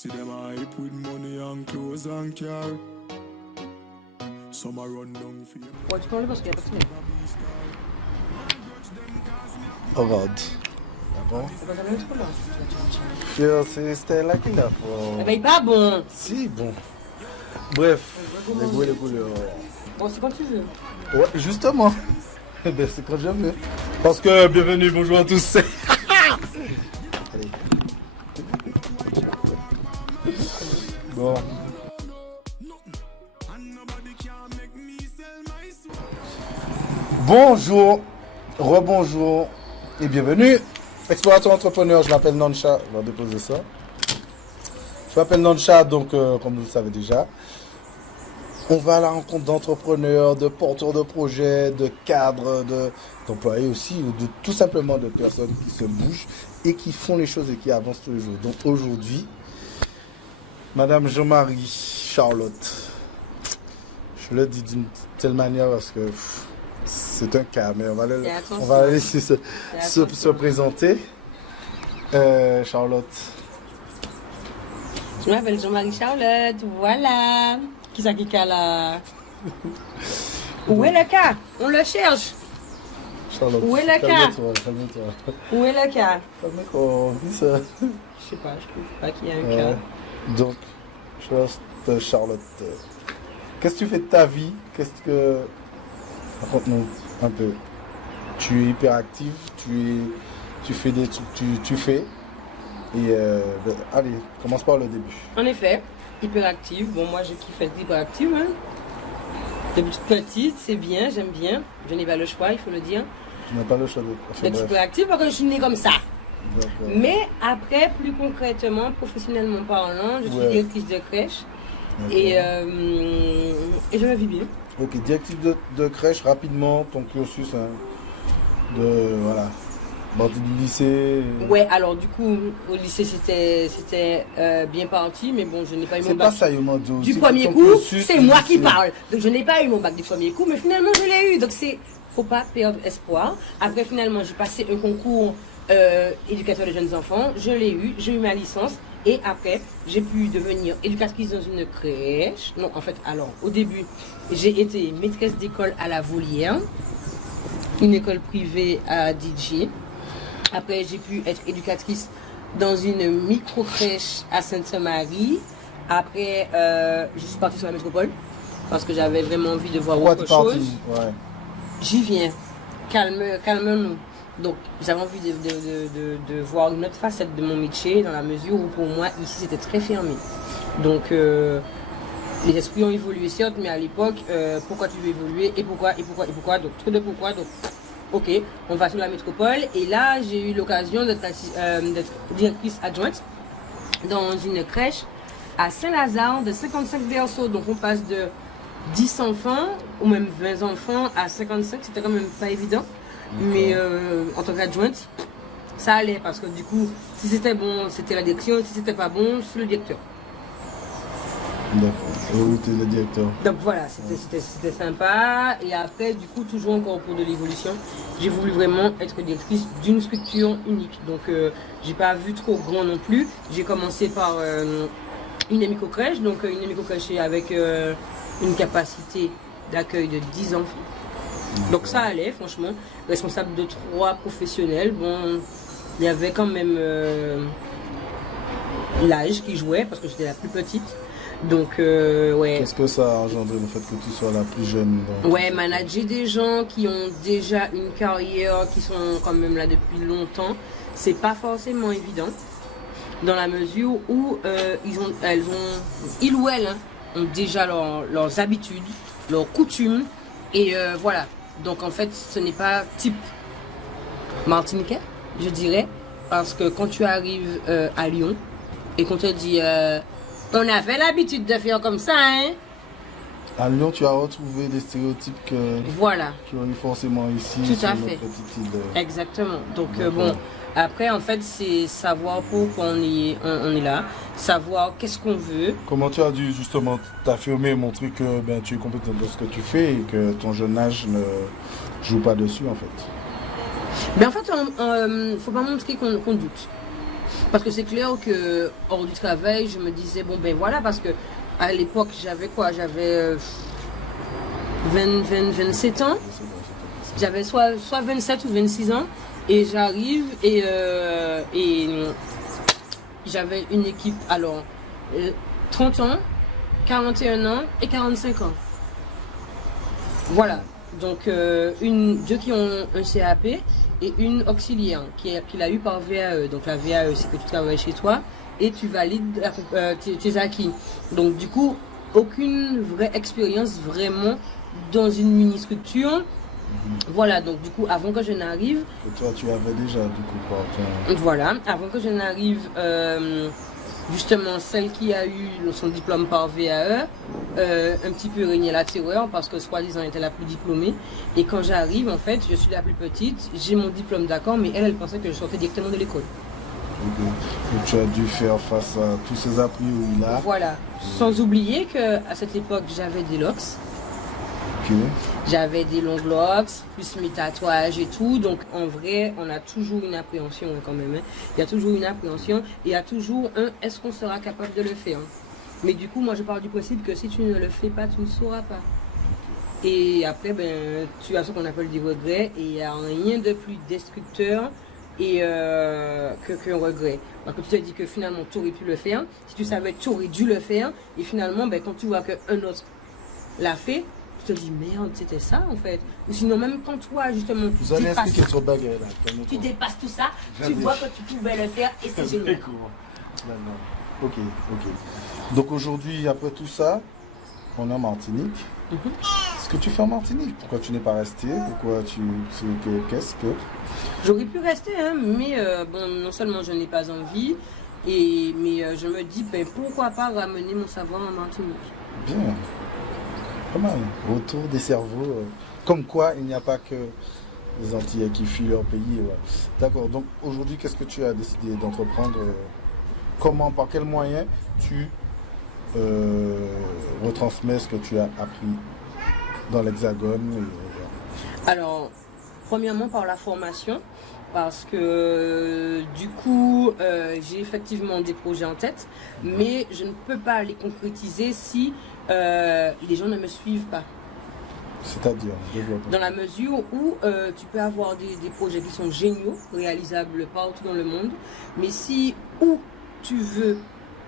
See them hype with money and clothes and car. Some are run down for you. Ouais, tu peux enlever parce qu'il n'y a pas de fenêtre. Oh God. Ah bon? On va jamais trop là. C'était là qu'il a fait. Eh ben, il est pas bon. Si, bon. Bref, les goûts et les couleurs. Bon, c'est quand tu veux. Ouais, justement. Eh ben, c'est quand je veux. Parce que, bienvenue, bonjour à tous. Allez. Bon. Bonjour, rebonjour et bienvenue. Explorateur entrepreneur, je m'appelle Noncha. Je vais déposer ça. Je m'appelle Noncha, donc comme vous le savez déjà. On va à la rencontre d'entrepreneurs, de porteurs de projets, de cadres, d'employés aussi, ou de tout simplement de personnes qui se bougent et qui font les choses et qui avancent tous les jours. Donc aujourd'hui, Madame Jean-Marie Charlotte, je le dis d'une telle manière parce que c'est un cas, mais on va la laisser se présenter. Charlotte. Je m'appelle Jean-Marie Charlotte, voilà. Qui ça qui a là? Où est le cas? On le cherche. Charlotte. Où est le cas? Calme-toi. Où est le cas? Calme-toi. Dis ça. Je sais pas, je trouve pas qu'il y a un cas. Donc, Charlotte, qu'est-ce que tu fais de ta vie? Raconte-nous un peu. Tu es hyperactive, tu fais des trucs, tu fais. Et allez, commence par le début. En effet, hyperactive. Bon, moi, j'ai kiffé être hyperactive. Hein. Depuis toute petite, c'est bien, j'aime bien. Je n'ai pas le choix, il faut le dire. Tu n'as pas le choix d'être hyperactive parce que je suis née comme ça. D'accord. Mais après, plus concrètement, professionnellement parlant, je suis directrice de crèche. Et je me vis bien. Ok, directrice de crèche, rapidement, ton cursus partie du lycée. Ouais, alors du coup, au lycée, c'était bien parti, mais bon, je n'ai pas eu mon bac. C'est pas ça, du premier coup, c'est moi qui parle. Donc je n'ai pas eu mon bac du premier coup, mais finalement, je l'ai eu. Donc faut pas perdre espoir. Après, finalement, j'ai passé un concours éducateur de jeunes enfants. Je l'ai eu, j'ai eu ma licence. Et après, j'ai pu devenir éducatrice dans une crèche. Non, en fait, alors, au début, j'ai été maîtresse d'école à la Volière, une école privée à DJ. Après, j'ai pu être éducatrice dans une micro-crèche à Sainte-Marie. Après, je suis partie sur la métropole parce que j'avais vraiment envie de voir autre chose. Ouais. J'y viens. Calme-nous. Donc, j'avais envie de voir une autre facette de mon métier dans la mesure où pour moi, ici, c'était très fermé. Donc, les esprits ont évolué, certes, mais à l'époque, pourquoi tu veux évoluer et pourquoi. Donc, trop de pourquoi. Donc, ok, on va sur la métropole. Et là, j'ai eu l'occasion d'être directrice adjointe dans une crèche à Saint-Lazare de 55 berceaux. Donc, on passe de 10 enfants ou même 20 enfants à 55. C'était quand même pas évident. Mais en tant qu'adjointe, ça allait parce que du coup, si c'était bon, c'était la direction, si c'était pas bon, c'est le directeur. D'accord. Où tu es le directeur? Donc voilà, c'était sympa. Et après, du coup, toujours encore pour de l'évolution, j'ai voulu vraiment être directrice d'une structure unique. Donc, j'ai pas vu trop grand non plus. J'ai commencé par une micro-crèche, donc une micro-crèche avec une capacité d'accueil de 10 enfants. Donc ça allait, franchement. Responsable de 3 professionnels. Bon, il y avait quand même l'âge qui jouait parce que j'étais la plus petite. Donc, ouais. Qu'est-ce que ça a engendré le fait que tu sois la plus jeune? Ouais, manager des gens qui ont déjà une carrière, qui sont quand même là depuis longtemps, c'est pas forcément évident. Dans la mesure où ils ou elles ont déjà leurs habitudes, leurs coutumes. Et voilà. Donc en fait, ce n'est pas type martiniquais, je dirais. Parce que quand tu arrives à Lyon et qu'on te dit on avait l'habitude de faire comme ça, hein. À Lyon, tu as retrouvé des stéréotypes qui ont eu forcément ici. Tout à fait. Petite île. Exactement. Donc bon, après en fait, c'est savoir pourquoi on est là, savoir qu'est-ce qu'on veut. Comment tu as dû justement t'affirmer et montrer que tu es compétent dans ce que tu fais et que ton jeune âge ne joue pas dessus en fait? Mais en fait, faut pas montrer qu'on doute. Parce que c'est clair que hors du travail, je me disais, bon ben voilà, parce que à l'époque, j'avais quoi? J'avais 27 ans. J'avais soit 27 ou 26 ans. Et j'arrive et j'avais une équipe, alors 30 ans, 41 ans et 45 ans. Voilà. Donc deux qui ont un CAP et une auxiliaire qui l'a eu par VAE. Donc la VAE, c'est que tu travailles chez toi et tu valides tes acquis. Donc du coup, aucune vraie expérience vraiment dans une mini-structure. Voilà, donc du coup, avant que je n'arrive... Que toi, tu avais déjà, du coup, par ton... Voilà, avant que je n'arrive, justement, celle qui a eu son diplôme par VAE, un petit peu régnait la terreur parce que soi-disant elle était la plus diplômée. Et quand j'arrive, en fait, je suis la plus petite, j'ai mon diplôme d'accord, mais elle pensait que je sortais directement de l'école. Okay. Donc tu as dû faire face à tous ces a priori-là. Voilà, sans oublier qu'à cette époque, j'avais des locks. Okay. J'avais des longs locks, plus mes tatouages et tout. Donc en vrai, on a toujours une appréhension quand même. Hein. Il y a toujours une appréhension. Il y a toujours un est-ce qu'on sera capable de le faire. Mais du coup, moi je pars du principe que si tu ne le fais pas, tu ne sauras pas. Et après, ben, tu as ce qu'on appelle des regrets. Et il n'y a rien de plus destructeur qu'un regret. Parce que tu te dis que finalement tu aurais pu le faire. Si tu savais, tu aurais dû le faire. Et finalement, ben, quand tu vois qu'un autre l'a fait, tu te dis merde, c'était ça en fait. Ou sinon, même quand toi justement tu dépasses tout ça, tu vois que tu pouvais le faire et c'est génial. Ok. Donc aujourd'hui, après tout ça, on est en Martinique. Ce que tu fais en Martinique, pourquoi tu n'es pas resté? Pourquoi qu'est-ce que... J'aurais pu rester, hein, mais bon, non seulement je n'ai pas envie, mais je me dis, ben, pourquoi pas ramener mon savoir en Martinique. Bien. Pas mal. Autour des cerveaux. Comme quoi, il n'y a pas que les Antillais qui fuient leur pays. Ouais. D'accord. Donc aujourd'hui, qu'est-ce que tu as décidé d'entreprendre? Comment, par quels moyens tu retransmets ce que tu as appris dans l'Hexagone? Alors, premièrement par la formation. Parce que du coup, j'ai effectivement des projets en tête, mais je ne peux pas les concrétiser si les gens ne me suivent pas. C'est-à-dire, dans la mesure où tu peux avoir des projets qui sont géniaux, réalisables partout dans le monde, mais si où tu veux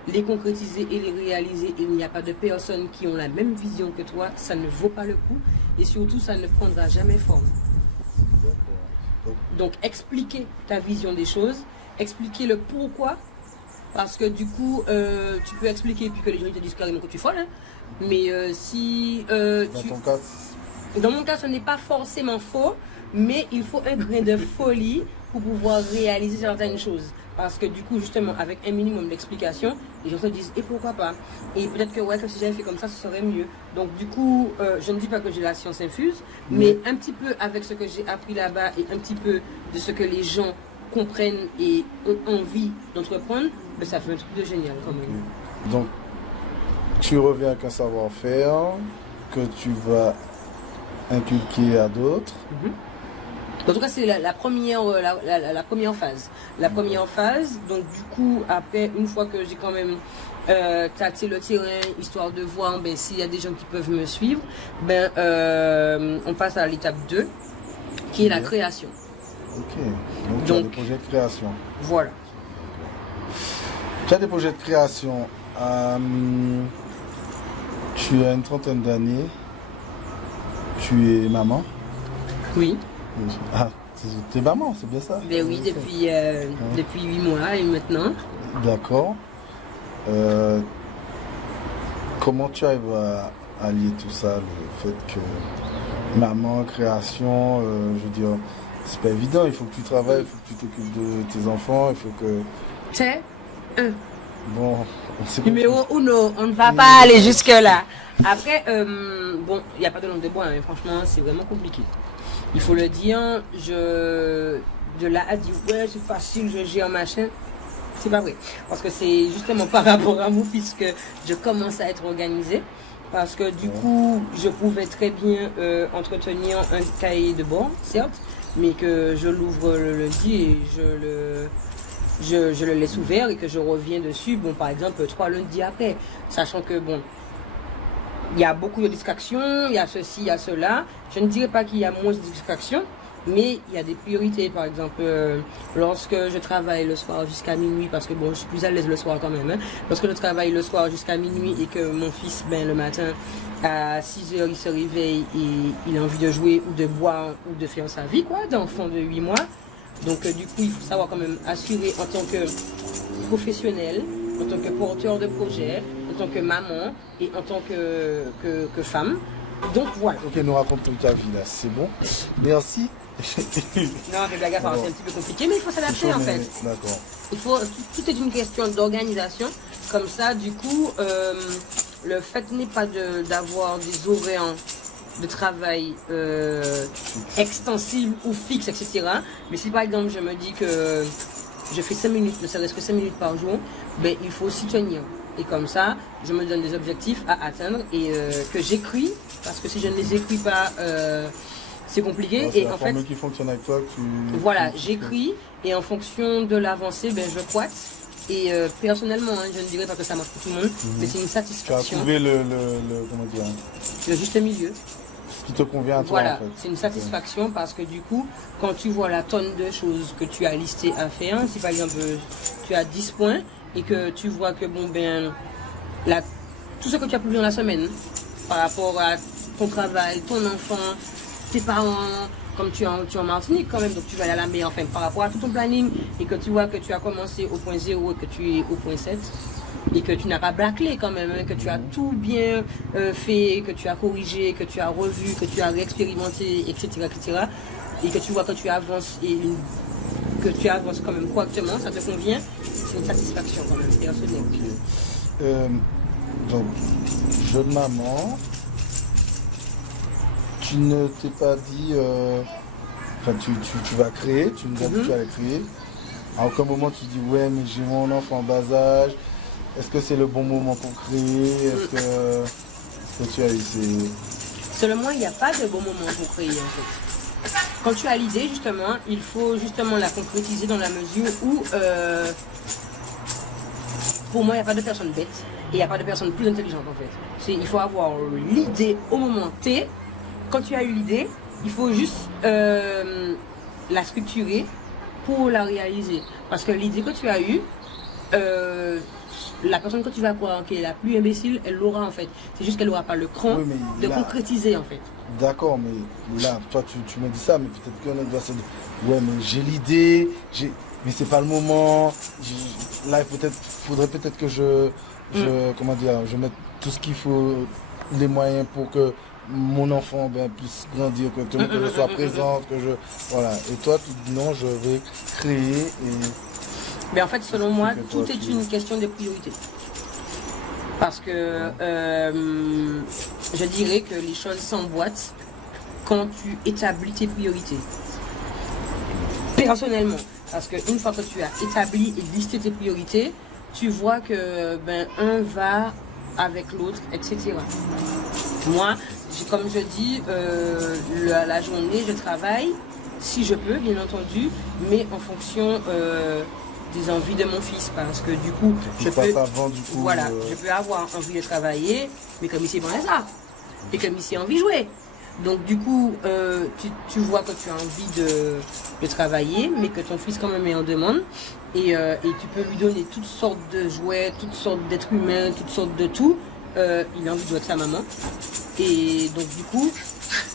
les concrétiser et les réaliser, il n'y a pas de personnes qui ont la même vision que toi, ça ne vaut pas le coup et surtout ça ne prendra jamais forme. Donc expliquer ta vision des choses, expliquer le pourquoi, parce que du coup tu peux expliquer et puis que les gens te disent carrément que tu es folle, hein. Mais si dans mon cas ce n'est pas forcément faux, mais il faut un grain de folie pour pouvoir réaliser certaines choses. Parce que du coup, justement, avec un minimum d'explication, les gens se disent, et pourquoi pas? Et peut-être que, ouais, que si j'avais fait comme ça, ce serait mieux. Donc du coup, je ne dis pas que j'ai la science infuse, mais un petit peu avec ce que j'ai appris là-bas et un petit peu de ce que les gens comprennent et ont envie d'entreprendre, ben, ça fait un truc de génial quand même. Donc, tu reviens avec un savoir-faire que tu vas inculquer à d'autres. En tout cas, c'est la première phase. La première phase, donc du coup, après, une fois que j'ai quand même tâté le terrain, histoire de voir ben, s'il y a des gens qui peuvent me suivre, ben, on passe à l'étape 2, qui est la création. Ok, donc tu as des projets de création. Voilà. Tu as des projets de création. Tu as une trentaine d'années. Tu es maman? Oui. Ah, t'es maman, c'est bien ça? Ben oui, depuis 8 mois et maintenant. D'accord. Comment tu arrives à allier tout ça, le fait que maman, création, je veux dire, c'est pas évident, il faut que tu travailles, il faut que tu t'occupes de tes enfants, il faut que... C'est un. Bon, c'est numéro 1, on ne va pas aller jusque-là. Après, bon, il n'y a pas de langue de bois, mais franchement, c'est vraiment compliqué. Il faut le dire, de là à dire, ouais, c'est facile, je gère machin. C'est pas vrai. Parce que c'est justement par rapport à vous, puisque je commence à être organisée. Parce que du coup, je pouvais très bien entretenir un cahier de bord, certes, mais que je l'ouvre le lundi et je le laisse ouvert et que je reviens dessus, bon, par exemple, 3 lundis après. Sachant que, bon, il y a beaucoup de distractions, il y a ceci, il y a cela. Je ne dirais pas qu'il y a moins de distractions, mais il y a des priorités. Par exemple, lorsque je travaille le soir jusqu'à minuit, parce que bon, je suis plus à l'aise le soir quand même. Hein, lorsque je travaille le soir jusqu'à minuit et que mon fils, ben, le matin, à 6 heures, il se réveille et il a envie de jouer ou de boire ou de faire sa vie, quoi, d'enfant de 8 mois. Donc, du coup, il faut savoir quand même assurer en tant que professionnel, en tant que porteur de projet, en tant que maman et en tant que femme. Donc, voilà. Ok, nous racontons ta vie là, c'est bon. Merci. Non, mais blague à part, c'est un petit peu compliqué, mais il faut s'adapter en fait. D'accord. Il faut, tout est une question d'organisation. Comme ça, du coup, le fait n'est pas d'avoir des horaires de travail extensibles ou fixes, etc. Mais si par exemple je me dis que je fais 5 minutes, ne serait-ce que 5 minutes par jour, ben, il faut s'y tenir. Et comme ça, je me donne des objectifs à atteindre et que j'écris, parce que si je ne les écris pas, c'est compliqué. C'est et la en formule fait, qui fonctionne avec toi, voilà, j'écris et en fonction de l'avancée, ben, je quote. Et personnellement, hein, je ne dirais pas que ça marche pour tout le monde, mais c'est une tu as satisfaction. trouvé comment dire, Le juste milieu. ce qui te convient à toi Voilà, en fait. c'est une satisfaction parce que du coup, quand tu vois la tonne de choses que tu as listées à faire, si par exemple tu as 10 points et que tu vois que bon ben tout ce que tu as pu dans la semaine par rapport à ton travail, ton enfant, tes parents, comme tu es en Martinique quand même, donc tu vas aller à la mer, enfin par rapport à tout ton planning et que tu vois que tu as commencé au point 0 et que tu es au point 7 et que tu n'as pas bâclé quand même, hein, que tu as tout bien fait, que tu as corrigé, que tu as revu, que tu as réexpérimenté, etc., etc. Et que tu vois que tu avances que tu avances quand même correctement, ça te convient, c'est une satisfaction quand même personnelle. Donc, jeune maman, tu ne t'es pas dit, enfin tu vas créer, tu nous as dit que tu allais créer. À aucun moment tu dis ouais mais j'ai mon enfant en bas âge, est-ce que c'est le bon moment pour créer, est-ce que tu as essayé? Selon moi, il n'y a pas de bon moment pour créer en fait. Quand tu as l'idée justement, il faut justement la concrétiser dans la mesure où pour moi il n'y a pas de personne bête et il n'y a pas de personne plus intelligente en fait. Il faut avoir l'idée au moment T. Quand tu as eu l'idée, il faut juste la structurer pour la réaliser. Parce que l'idée que tu as eue, la personne que tu vas croire qui est la plus imbécile, elle l'aura en fait. C'est juste qu'elle n'aura pas le cran de concrétiser en fait. D'accord, mais là, toi tu me dis ça, mais peut-être qu'on doit se dire, ouais mais j'ai l'idée, mais c'est pas le moment. Là, faudrait peut-être que comment dire, je mette tout ce qu'il faut, les moyens pour que mon enfant puisse grandir, que je sois présente, voilà. Et toi, tu dis non, je vais créer et... Mais en fait, selon moi, tout est une question de priorité. Parce que je dirais que les choses s'emboîtent quand tu établis tes priorités. Personnellement, parce qu'une fois que tu as établi et listé tes priorités, tu vois que un va avec l'autre, etc. Moi, comme je dis, la journée, je travaille, si je peux, bien entendu, mais en fonction des envies de mon fils, parce que du coup, je peux avoir envie de travailler, mais comme ici, bon, ça, et comme ici, envie de jouer. Donc du coup, tu vois que tu as envie de travailler, mais que ton fils quand même est en demande, et tu peux lui donner toutes sortes de jouets, toutes sortes d'êtres humains, toutes sortes de tout. Il a envie de jouer avec sa maman, et donc du coup,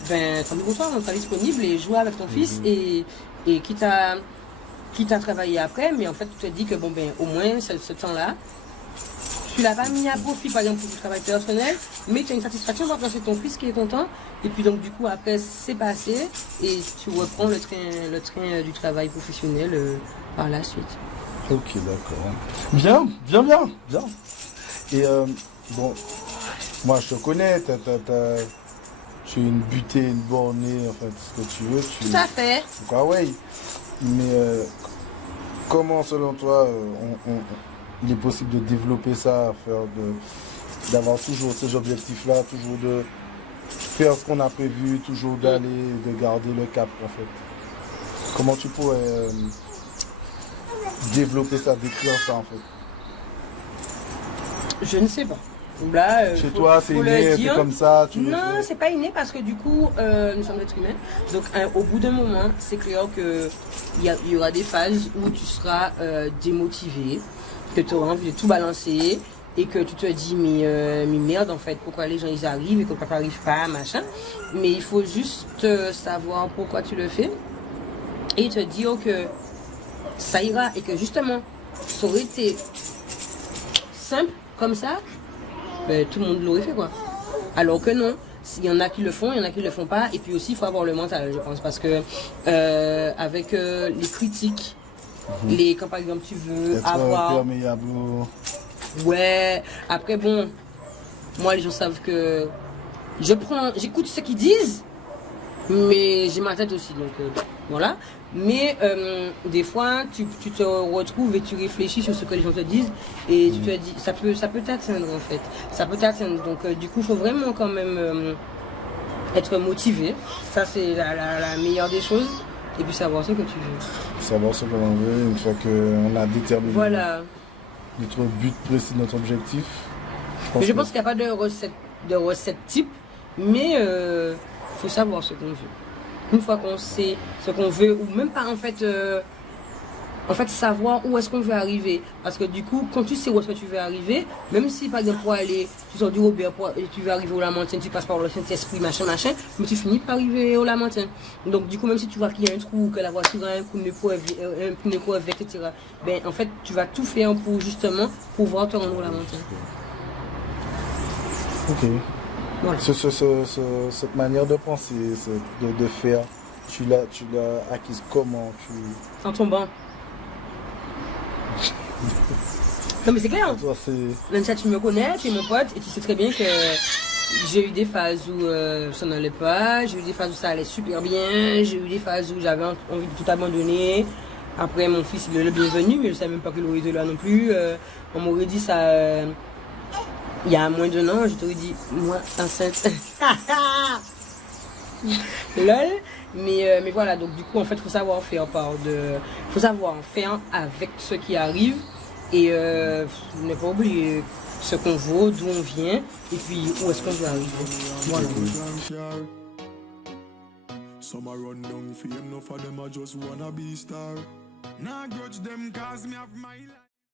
comme bonsoir, on sera disponible et jouer avec ton fils, et quitte à travailler après, mais en fait tu te dis que bon au moins ce temps-là, tu l'as pas mis à profit par exemple pour du travail personnel, mais tu as une satisfaction voir que c'est ton fils qui est content, et puis donc du coup après c'est passé et tu reprends le train du travail professionnel par la suite. Ok, d'accord. Bien. Et bon, moi je te connais, tu es une butée, une bornée, en fait, ce que tu veux. Tout à fait. Quoi, ouais. Mais comment, selon toi, il est possible de développer ça, d'avoir toujours ces objectifs-là, toujours de faire ce qu'on a prévu, toujours d'aller, de garder le cap, en fait. Comment tu pourrais développer ça, décrire ça en fait? Je ne sais pas. Là, Chez faut- toi, c'est faut le inné, c'est dire. comme ça, tu le Non, fais. c'est pas inné parce que du coup, nous sommes êtres humains. Donc, au bout d'un moment, c'est clair que il y aura des phases où tu seras démotivé, que tu auras envie de tout balancer et que tu te dis mais merde en fait, pourquoi les gens ils arrivent et que papa n'arrive pas, machin. Mais il faut juste savoir pourquoi tu le fais et te dire que ça ira et que justement, ça aurait été simple comme ça, ben, tout le monde l'aurait fait quoi. Alors que non, il y en a qui le font, il y en a qui le font pas. Et puis aussi, il faut avoir le mental, je pense, parce que avec les critiques, les quand par exemple tu veux Être avoir, perméable. ouais. Après bon, moi les gens savent que j'écoute ce qu'ils disent, mais j'ai ma tête aussi, donc voilà. Mais des fois, tu te retrouves et tu réfléchis sur ce que les gens te disent et tu te dis, ça peut t'atteindre en fait. Ça peut t'atteindre. Donc du coup, il faut vraiment quand même être motivé. Ça, c'est la meilleure des choses. Et puis savoir ce que tu veux. Savoir ce que l'on veut, une fois qu'on a déterminé Voilà. notre but précis, notre objectif. Mais je pense qu'il n'y a pas de recette type, mais faut savoir ce qu'on veut. Une fois qu'on sait ce qu'on veut, ou même pas en fait savoir où est-ce qu'on veut arriver. Parce que du coup, quand tu sais où est-ce que tu veux arriver, même si par exemple pour aller, tu sors du Robert, tu veux arriver au Lamantin, tu passes par le Saint-Esprit, machin, mais tu finis par arriver au Lamantin. Donc du coup, même si tu vois qu'il y a un trou, que la voiture a un pneu avec, etc., ben en fait, tu vas tout faire pour justement pouvoir te rendre au Lamantin. Ok. Voilà. Cette manière de penser, de faire, tu l'as acquise comment En tombant. Non mais c'est clair. Toi, c'est... Même ça, tu me connais, tu es mon pote et tu sais très bien que j'ai eu des phases où ça n'allait pas, j'ai eu des phases où ça allait super bien, j'ai eu des phases où j'avais envie de tout abandonner. Après, mon fils, il est le bienvenu, mais je ne savais même pas qu'il aurait été là non plus. On m'aurait dit ça il y a moins d'un an, je t'aurais dit, moi, enceinte. Lol. Mais voilà, donc du coup, en fait, il faut savoir faire faut savoir faire avec ce qui arrive. Et ne pas oublier ce qu'on vaut, d'où on vient, et puis où est-ce qu'on veut arriver. Voilà. Some are run down fame, enough of them are just wanna be star. Nah grudge them cause me have my life.